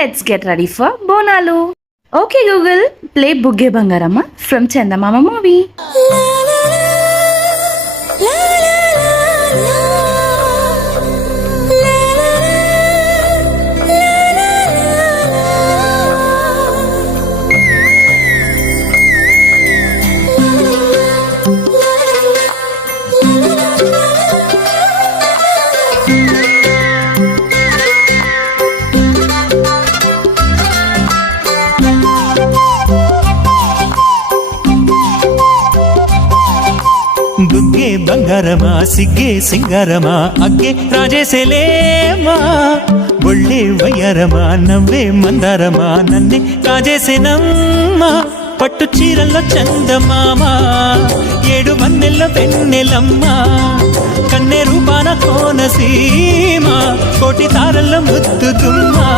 let's get ready for Bonalu. Okay Google, play Bugge Bangarama from Chandamama movie. బుగ్గే బంగారమా సిగ్గే సింగారమా అగ్గే రాజేసేలేమా ఒళ్ళే వయ్యారమా నవ్వే మందారమా నన్నే కాజేసేనమ్మా పట్టు చీరల్లో చందమామా 7 వన్నెల్ల వెన్నెలమ్మా కన్నె రూపాన కోనసీమ కోటి తారల్ల ముద్దుగుమ్మా